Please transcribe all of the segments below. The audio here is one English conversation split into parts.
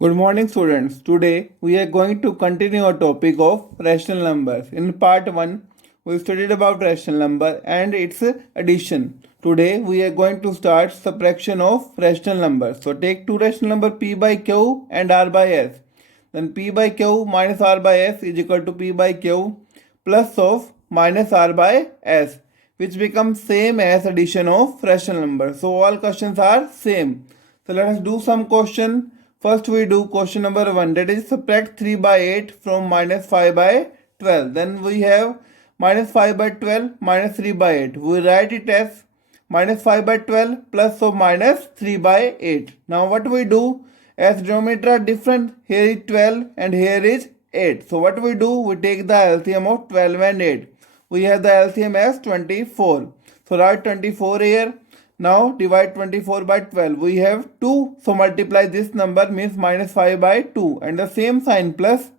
Good morning, students. Today we are going to continue our topic of rational numbers. In part 1, we studied about rational number and its addition. Today we are going to start subtraction of rational numbers. So take two rational number p by q and r by s. Then p by q minus r by s is equal to p by q plus of minus r by s, which becomes same as addition of rational numbers. So all questions are same. So let us do some question. First we do question number 1, that is subtract 3 by 8 from minus 5 by 12. Then we have minus 5 by 12 minus 3 by 8. We write it as minus 5 by 12 plus of minus 3 by 8. Now what we do, as denominator are different, here is 12 and here is 8. So what we do, we take the LCM of 12 and 8. We have the LCM as 24. So write 24 here. Now divide 24 by 12. We have 2. So multiply this number means minus 5 by 2. And the same sign plus.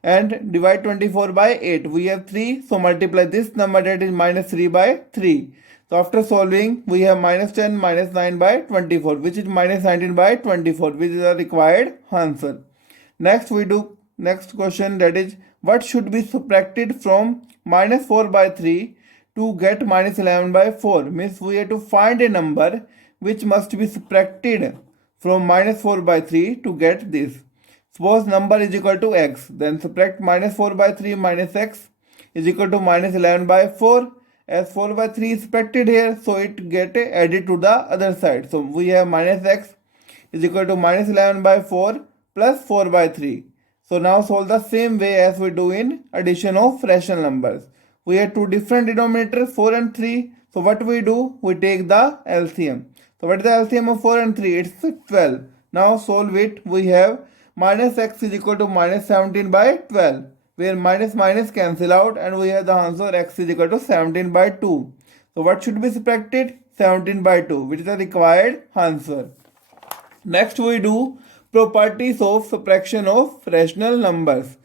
And divide 24 by 8. We have 3. So multiply this number, that is minus 3 by 3. So after solving, we have minus 10 minus 9 by 24. Which is minus 19 by 24. Which is the required answer. Next we do next question, that is what should be subtracted from minus 4 by 3 to get minus 11 by 4. Means we have to find a number which must be subtracted from minus 4 by 3 to get this. Suppose number is equal to x. Then subtract minus 4 by 3 minus x is equal to minus 11 by 4. As 4 by 3 is subtracted here, so it get added to the other side. So we have minus x is equal to minus 11 by 4 plus 4 by 3. So now solve the same way as we do in addition of rational numbers. We have two different denominators, 4 and 3. So what we do? We take the LCM. So what is the LCM of 4 and 3? It's 12. Now solve it. We have minus x is equal to minus 17 by 12. Where minus minus cancel out and we have the answer x is equal to 17 by 2. So what should be subtracted? 17 by 2, which is the required answer. Next we do properties of subtraction of rational numbers.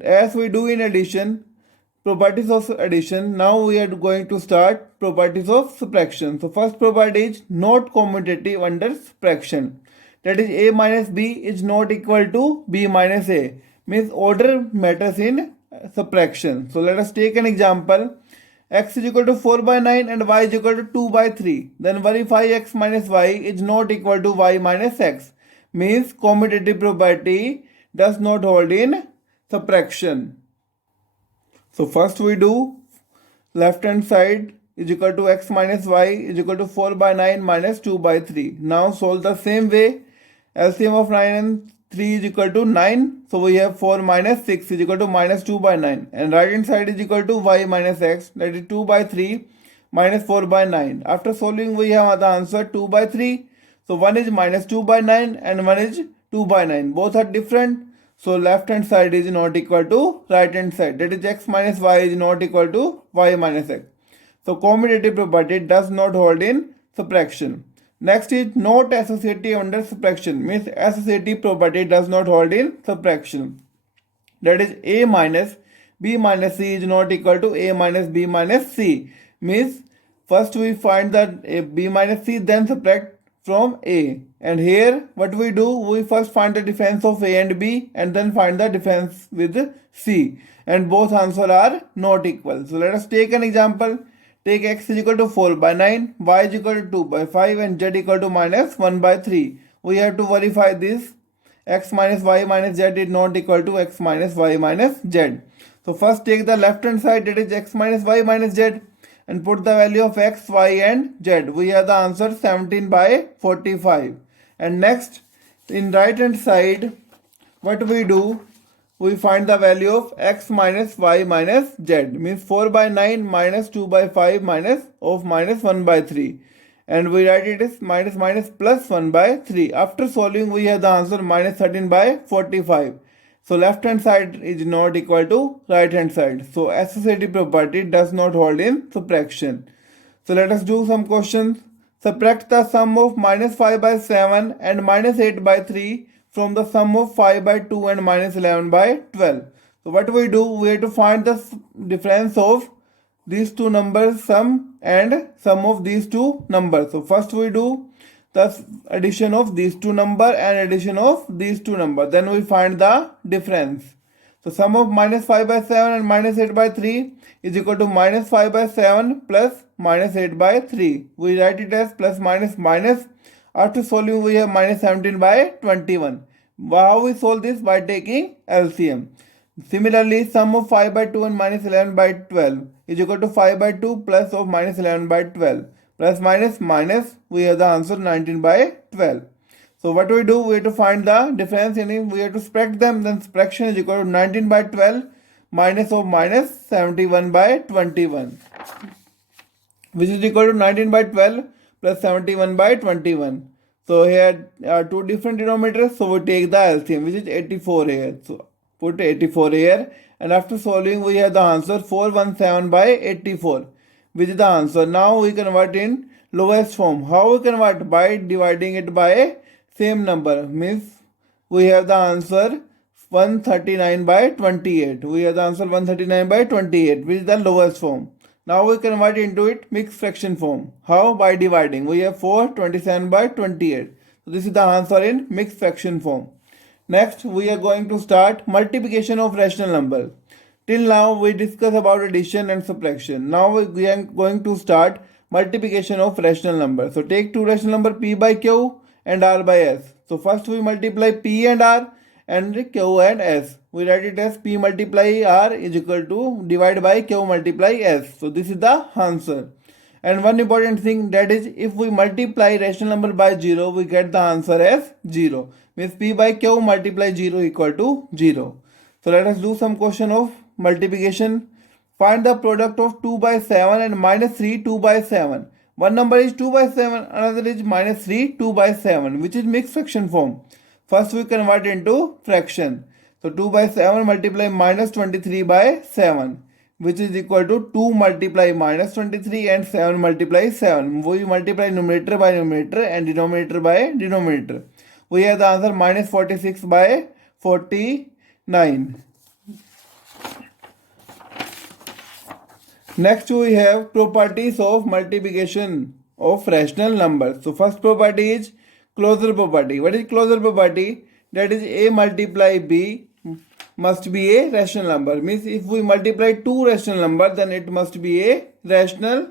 As we do in addition, properties of addition, now we are going to start properties of subtraction. So first property is not commutative under subtraction. That is a minus b is not equal to b minus a. Means order matters in subtraction. So let us take an example. X is equal to 4 by 9 and y is equal to 2 by 3. Then verify x minus y is not equal to y minus x. Means commutative property does not hold in subtraction. So first we do left hand side is equal to x minus y is equal to 4 by 9 minus 2 by 3. Now solve the same way. LCM of 9 and 3 is equal to 9. So we have 4 minus 6 is equal to minus 2 by 9. And right hand side is equal to y minus x, that is 2 by 3 minus 4 by 9. After solving, we have the answer 2 by 3. So one is minus 2 by 9 and one is 2 by 9. Both are different. So left hand side is not equal to right hand side. That is x minus y is not equal to y minus x. So commutative property does not hold in subtraction. Next is not associative under subtraction. Means associative property does not hold in subtraction. That is a minus b minus c is not equal to a minus b minus c. Means first we find that a b minus c, then subtract from a. And here what we do, we first find the difference of a and b and then find the difference with c. And both answers are not equal. So let us take an example. Take x is equal to 4 by 9, y is equal to 2 by 5 and z equal to minus 1 by 3. We have to verify this. X minus y minus z is not equal to x minus y minus z. So first take the left hand side, that is x minus y minus z, and put the value of x, y and z. We have the answer 17 by 45. And next, in right hand side, what we do, we find the value of x minus y minus z. Means 4 by 9 minus 2 by 5 minus 1 by 3. And we write it as minus minus plus 1 by 3. After solving, we have the answer minus 13 by 45. So left hand side is not equal to right hand side. So associative property does not hold in subtraction. So let us do some questions. Subtract the sum of minus 5 by 7 and minus 8 by 3 from the sum of 5 by 2 and minus 11 by 12. So what we do, we have to find the difference of these two numbers, sum and sum of these two numbers. So first we do the addition of these two number and addition of these two number. Then we find the difference. So sum of minus 5 by 7 and minus 8 by 3 is equal to minus 5 by 7 plus minus 8 by 3. We write it as plus minus minus. After solving we have minus 17 by 21. How we solve this? By taking LCM. Similarly, sum of 5 by 2 and minus 11 by 12 is equal to 5 by 2 plus of minus 11 by 12. Plus minus minus, we have the answer 19 by 12. So what we do? We have to find the difference and we have to subtract them. Then subtraction is equal to 19 by 12 minus of minus 71 by 21, which is equal to 19 by 12 plus 71 by 21. So here are two different denominators. So we take the LCM, which is 84 here. So put 84 here, and after solving we have the answer 417 by 84, which is the answer. Now we convert in lowest form. How we convert? By dividing it by same number. Means we have the answer 139 by 28. We have the answer 139 by 28, which is the lowest form. Now we convert into it mixed fraction form. How? By dividing. We have 427 by 28. So this is the answer in mixed fraction form. Next, we are going to start multiplication of rational number. Till now, we discussed about addition and subtraction. Now we are going to start multiplication of rational number. So take two rational number p by q and r by s. So first we multiply p and r and q and s. We write it as p multiply r is equal to divide by q multiply s. So this is the answer. And one important thing, that is, if we multiply rational number by 0, we get the answer as 0. Means p by q multiply 0 equal to 0. So let us do some question of multiplication. Find the product of 2 by 7 and minus 3 2 by 7. One number is 2 by 7, another is minus 3 2 by 7, which is mixed fraction form. First we convert into fraction. So 2 by 7 multiply minus 23 by 7, which is equal to 2 multiply minus 23 and 7 multiply 7. We multiply numerator by numerator and denominator by denominator. We have the answer minus 46 by 49. Next we have properties of multiplication of rational numbers. So first property is closure property. What is closure property? That is a multiply b must be a rational number. Means if we multiply two rational numbers, then it must be a rational.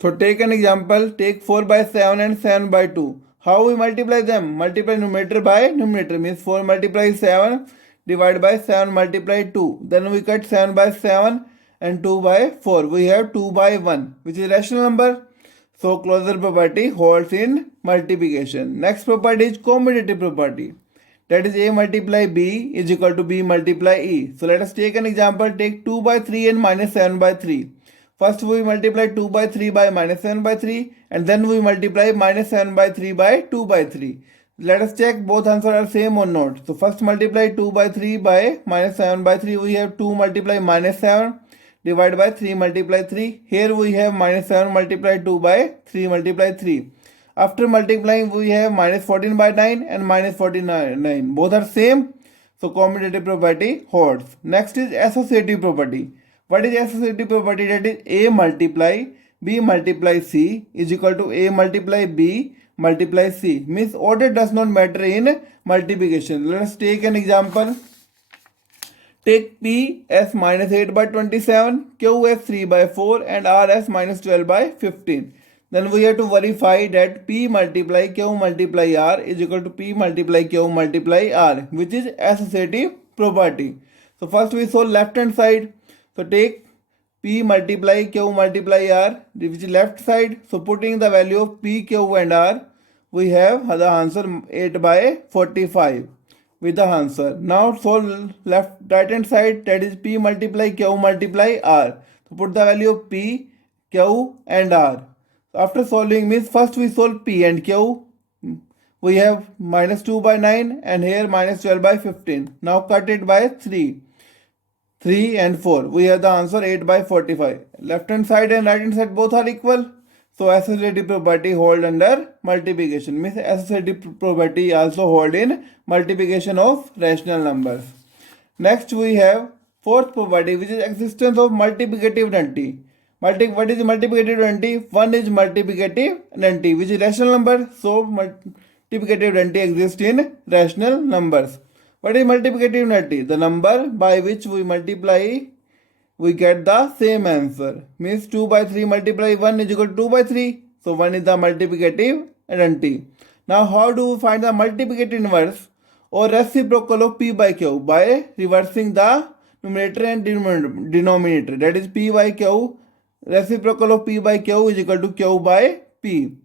So take an example. Take 4 by 7 and 7 by 2. How we multiply them? Multiply numerator by numerator. Means 4 multiply 7 divided by 7 multiply 2. Then we cut 7 by 7 and 2 by 4. We have 2 by 1, which is rational number. So closure property holds in multiplication. Next property is commutative property. That is a multiply b is equal to b multiply e. So let us take an example. Take 2 by 3 and minus 7 by 3. First we multiply 2 by 3 by minus 7 by 3, and then we multiply minus 7 by 3 by 2 by 3. Let us check both answers are same or not. So first multiply 2 by 3 by minus 7 by 3. We have 2 multiply minus 7 divided by 3 multiply 3. Here we have minus 7 multiply 2 by 3 multiply 3. After multiplying we have minus 14 by 9 and minus 49. Both are same. So commutative property holds. Next is associative property. What is associative property? That is a multiply b multiply c is equal to a multiply b multiply c. Means order does not matter in multiplication. Let us take an example. Take p as minus 8 by 27, q as 3 by 4 and r as minus 12 by 15. Then we have to verify that p multiply q multiply r is equal to p multiply q multiply r, which is associative property. So first we solve left hand side. So take p multiply q multiply r, which is left side. So putting the value of p, q and r, we have the answer 8 by 45 with the answer. Now solve right hand side, that is p multiply q multiply r. So put the value of p, q and r. After solving means first we solve p and q. We have minus 2 by 9 and here minus 12 by 15. Now cut it by 3 and 4. We have the answer 8 by 45. Left hand side and right hand side both are equal. So associative property hold under multiplication. Means associative property also hold in multiplication of rational numbers. Next we have fourth property, which is existence of multiplicative identity. What is multiplicative 20? 1 is multiplicative 20, which is rational number. So multiplicative 20 exists in rational numbers. What is multiplicative 20? The number by which we multiply, we get the same answer. Means 2 by 3 multiply 1 is equal to 2 by 3. So 1 is the multiplicative 20. Now how do we find the multiplicative inverse or reciprocal of p by q? By reversing the numerator and denominator. That is p by q. Reciprocal of p by q is equal to q by p.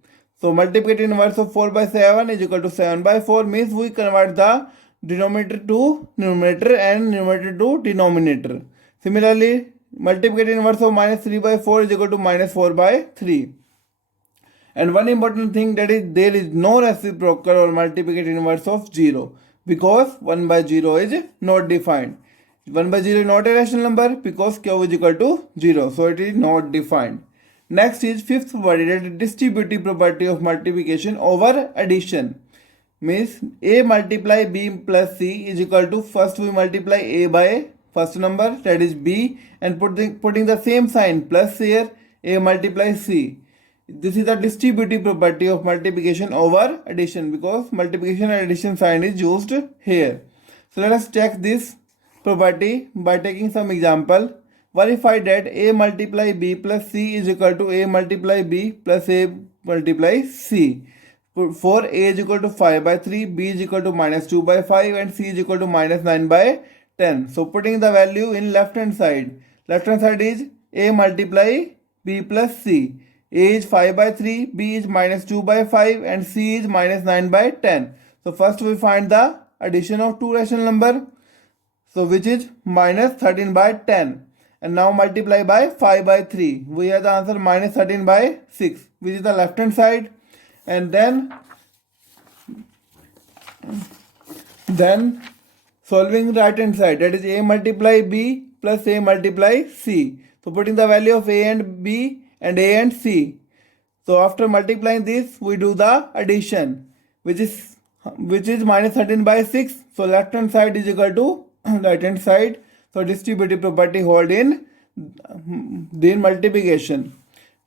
So multiplicative inverse of 4 by 7 is equal to 7 by 4. Means we convert the denominator to numerator and numerator to denominator. Similarly, multiplicative inverse of minus 3 by 4 is equal to minus 4 by 3. And one important thing, that is there is no reciprocal or multiplicative inverse of 0, because 1 by 0 is not defined. 1 by 0 is not a rational number because q is equal to 0. So it is not defined. Next is fifth property, that is distributive property of multiplication over addition. Means a multiply b plus c is equal to, first we multiply a by first number, that is b, and putting the same sign plus here, a multiply c. This is the distributive property of multiplication over addition, because multiplication and addition sign is used here. So let us check this property by taking some example. Verify that a multiply b plus c is equal to a multiply b plus a multiply c. For a is equal to 5 by 3, b is equal to minus 2 by 5, and c is equal to minus 9 by 10. So putting the value in left hand side. Left hand side is a multiply b plus c. A is 5 by 3, b is minus 2 by 5, and c is minus 9 by 10. So first we find the addition of two rational number, so which is minus 13 by 10. And now multiply by 5 by 3. We have the answer minus 13 by 6, which is the left hand side. And then solving right hand side, that is a multiply b plus a multiply c. So putting the value of a and b and a and c. So after multiplying this, we do the addition, which is minus 13 by 6. So left hand side is equal to right hand side. So distributive property hold in the multiplication.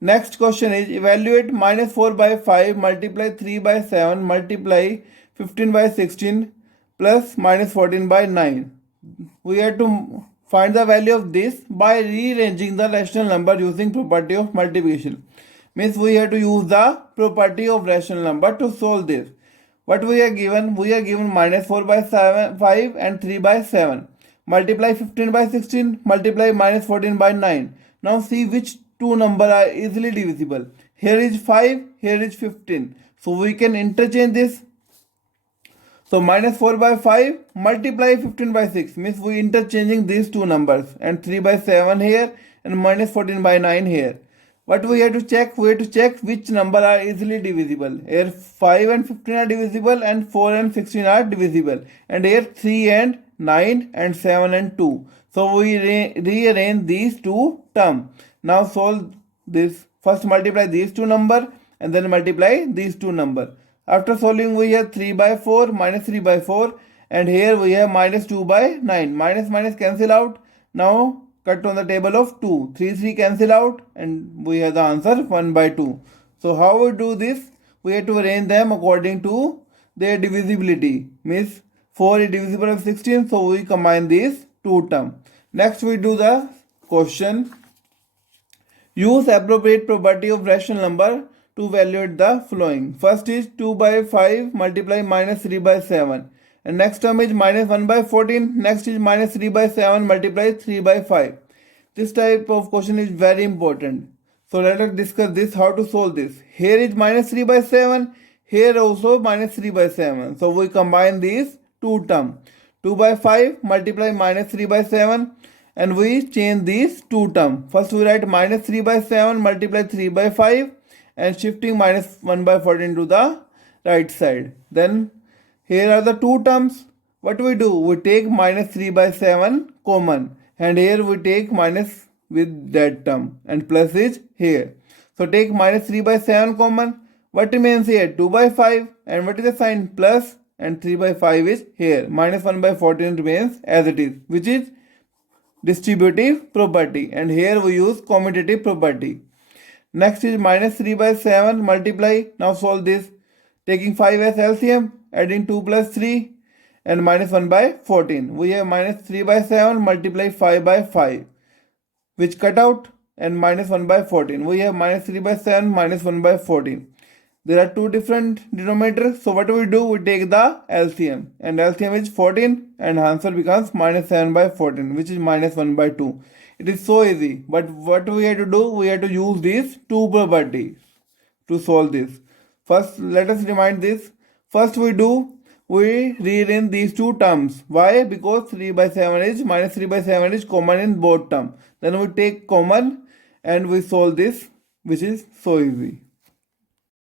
Next question is evaluate minus 4 by 5 multiply 3 by 7 multiply 15 by 16 plus minus 14 by 9. We have to find the value of this by rearranging the rational number using property of multiplication. Means we have to use the property of rational number to solve this. What we are given? We are given minus 4 by 5 and 3 by 7. Multiply 15 by 16, multiply minus 14 by 9. Now see which two numbers are easily divisible. Here is 5, here is 15. So we can interchange this. So minus 4 by 5 multiply 15 by 6 means we interchanging these two numbers, and 3 by 7 here and minus 14 by 9 here. What we have to check? We have to check which number are easily divisible. Here 5 and 15 are divisible, and 4 and 16 are divisible. And here 3 and 9 and 7 and 2. So we rearrange these two terms. Now solve this. First multiply these two numbers and then multiply these two numbers. After solving, we have 3 by 4 minus 3 by 4, and here we have minus 2 by 9. Minus minus cancel out. Now cut on the table of 2. 3 cancel out, and we have the answer 1 by 2. So how we do this? We have to arrange them according to their divisibility. Means 4 is divisible of 16, so we combine these two terms. Next we do the question. Use appropriate property of rational number to evaluate the following. First is 2 by 5 multiply minus 3 by 7. And next term is minus 1 by 14. Next is minus 3 by 7 multiply 3 by 5. This type of question is very important. So let us discuss this, how to solve this. Here is minus 3 by 7. Here also minus 3 by 7. So we combine these two terms. 2 by 5 multiply minus 3 by 7. And we change these two terms. First we write minus 3 by 7 multiply 3 by 5. And shifting minus 1 by 14 to the right side. Then here are the two terms. What we do? We take minus 3 by 7 common. And here we take minus with that term. And plus is here. So take minus 3 by 7 common. What remains here? 2 by 5. And what is the sign? Plus. And 3 by 5 is here. Minus 1 by 14 remains as it is. Which is distributive property, and here we use commutative property. Next is minus 3 by 7 multiply. Now solve this. Taking 5 as LCM, adding 2 plus 3 and minus 1 by 14. We have minus 3 by 7 multiply 5 by 5, which cut out, and minus 1 by 14. We have minus 3 by 7 minus 1 by 14. There are two different denominators. So what do? We take the LCM, and LCM is 14, and answer becomes minus 7 by 14, which is minus 1 by 2. It is so easy. But what we have to do? We have to use these two properties to solve this. First, let us remind this. First we rearrange these two terms. Why? Because 3 by 7 is minus 3 by 7 is common in both terms. Then we take common and we solve this, which is so easy.